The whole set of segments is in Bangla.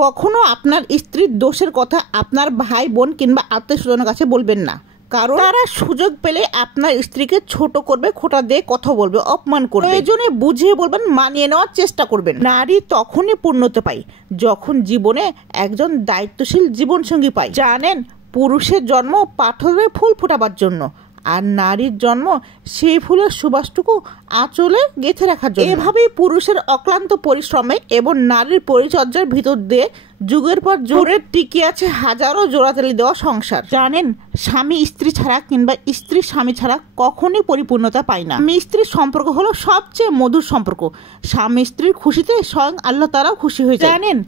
কখনো আপনার স্ত্রীর দোষের কথা আপনার ভাই বোন কিংবা আত্মীয় স্বজনের কাছে বলবেন না, কারণ তারা সুযোগ পেলে আপনার স্ত্রীকে ছোট করবে, খোঁটা দিয়ে কথা বলবে, অপমান করবে। প্রয়োজনে বুঝিয়ে বলবেন, মানিয়ে নেওয়ার চেষ্টা করবেন। নারী তখনই পূর্ণতা পায় যখন জীবনে একজন দায়িত্বশীল জীবনসঙ্গী পায়। জানেন, পুরুষের জন্ম পাথরে ফুল ফোটাবার জন্য, আর নারীর জন্ম সেই ফুলের সুবাসটুকু আঁচলে গেঁথে রাখার জন্য। এভাবেই পুরুষের অক্লান্ত পরিশ্রমে এবং নারীর পরিচর্যার ভিতর দিয়ে যুগের পর জোরে টিকে আছে হাজারো জোড়াতালি দেওয়া সংসার। জানেন, স্বামী স্ত্রী ছাড়া কিংবা স্ত্রী স্বামী ছাড়া কখনই পরিপূর্ণতা পায় না। স্বামী স্ত্রীর সম্পর্ক হলো সবচেয়ে মধুর সম্পর্ক। স্বামী স্ত্রীর খুশিতে স্বয়ং আল্লাহ তাআলাও খুশি হয়ে যায়। জানেন,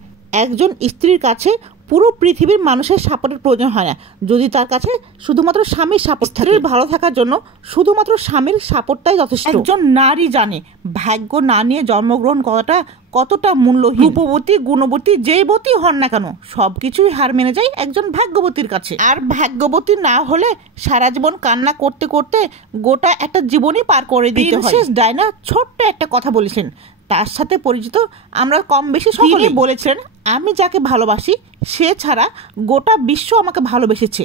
একজন স্ত্রীর কাছে পুরো পৃথিবীর মানুষের সাপোর্টের প্রয়োজন হয় না, যদি তার কাছে শুধুমাত্র স্বামীর সাপোর্ট থাকে। স্ত্রীর ভালো থাকার জন্য শুধুমাত্র স্বামীর সাপোর্টটাই যথেষ্ট। একজন নারী জানে ভাগ্য না নিয়ে জন্মগ্রহণ করাটা কতটা মূল্যহীন। রূপবতী, গুণবতী, যেইবতী হন না কেন, সবকিছুই হার মেনে যায় একজন ভাগ্যবতীর কাছে। আর ভাগ্যবতী না হলে সারা জীবন কান্না করতে করতে গোটা একটা জীবনই পার করে দিতে হয়। প্রিন্সেস ডায়না ছোট্ট একটা কথা বলেছেন, তার সাথে পরিচিত আমরা কম বেশি সকলেই বলেছেন, আমি যাকে ভালোবাসি সে ছাড়া গোটা বিশ্ব আমাকে ভালোবেসেছে।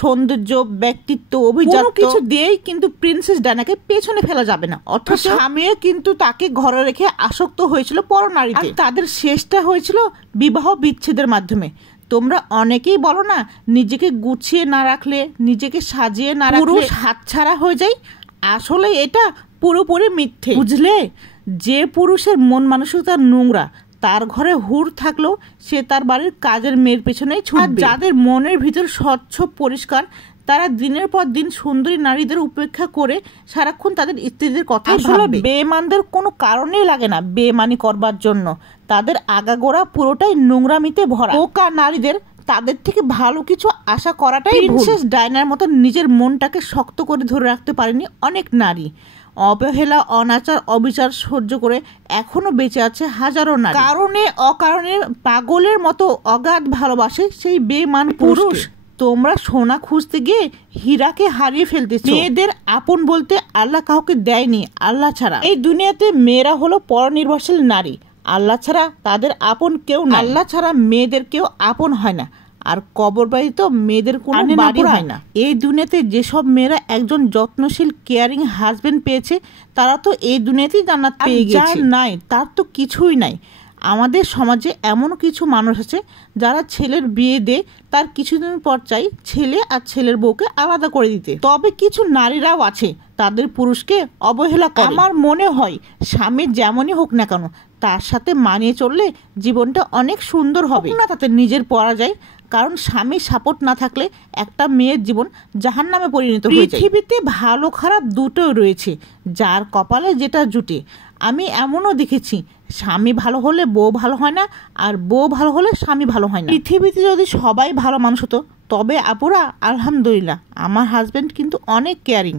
সৌন্দর্য, ব্যক্তিত্ব, অভিজাত কিছু দিয়েই কিন্তু প্রিন্সেস ডায়নাকে পেছনে ফেলা যাবে না। অথচ স্বামীও কিন্তু তাকে ঘরে রেখে আসক্ত হয়েছিল পরনারীতে। তাদের শেষটা হয়েছিল বিবাহ বিচ্ছেদের মাধ্যমে। তোমরা অনেকেই বলো না, নিজেকে গুছিয়ে না রাখলে, নিজেকে সাজিয়ে না রাখলে পুরুষ হাতছাড়া হয়ে যায়। আসলে এটা পুরোপুরি মিথ্যে, বুঝলে? যে পুরুষের মন মানসিকতা নোংরা, তার ঘরে হুর থাকলেও সে তার বাড়ির কাজের মেয়ের পেছনেই ছুটবে। যাদের মনের ভিতর স্বচ্ছ পরিষ্কার, তারা দিনের পর দিন সুন্দরী নারীদের উপেক্ষা করে সারাক্ষণ তাদের স্ত্রীদের কথা ভাববে। বেঈমানদের কোনো কারণেই লাগে না বেঈমানি করবার জন্য। তাদের আগাগোড়া পুরোটাই নোংরামিতে ভরা। বোকা নারীদের তাদের থেকে ভালো কিছু আশা করাটাই ভুল। প্রিন্সেস ডায়নার মতো নিজের মনটাকে শক্ত করে ধরে রাখতে পারেনি অনেক নারী। অবহেলা, অনাচার, অবিচার সহ্য করে এখনো বেঁচে আছে হাজারো নারী। কারণে অকারণে পাগলের মতো অগাধ ভালোবাসে সেই বেঈমান পুরুষ। তোমরা সোনা খুঁজতে গিয়ে হীরাকে হারিয়ে ফেলতেছো। মেয়েদের আপন বলতে আল্লাহ কাউকে দেয়নি আল্লাহ ছাড়া। এই দুনিয়াতে মেয়েরা হলো পরনির্ভরশীল নারী, আল্লাহ ছাড়া তাদের আপন কেউ না। আল্লাহ ছাড়া মেয়েদের কেউ আপন হয় না, আর কবর বাড়ি তো মেয়েদের কোনো বাড়ি হয় না। এই দুনিয়াতে যেসব মেয়েরা একজন যত্নশীল কেয়ারিং হাজবেন্ড পেয়েছে, তারা তো এই দুনিয়াতেই জান্নাত পেয়ে গেছে। যার নাই তার তো কিছুই নাই। আমাদের সমাজে এমন কিছু মানুষ আছে যারা ছেলের বিয়ে দিয়ে তার কিছুদিন পর চাই ছেলে আর ছেলের বউকে আলাদা করে দিতে। তবে কিছু নারীরাও আছে তাদের পুরুষকে অবহেলা করে। আমার মনে হয় স্বামী যেমনই হোক না কেন, তার সাথে মানিয়ে চললে জীবনটা অনেক সুন্দর হবে না তাতে নিজের পরাজয়। কারণ স্বামী সাপোর্ট না থাকলে একটা মেয়ের জীবন জাহান্নামে পরিণত হয়ে যায়। পৃথিবীতে ভালো খারাপ দুটোই রয়েছে, যার কপালে যেটা জুটে। আমি এমনও দেখেছি স্বামী ভালো হলে বউ ভালো হয় না, আর বউ ভালো হলে স্বামী ভালো হয় না। পৃথিবীতে যদি সবাই ভালো মানুষ হতো, তবে আপুরা আলহামদুলিল্লাহ, আমার হাজবেন্ড কিন্তু অনেক কেয়ারিং।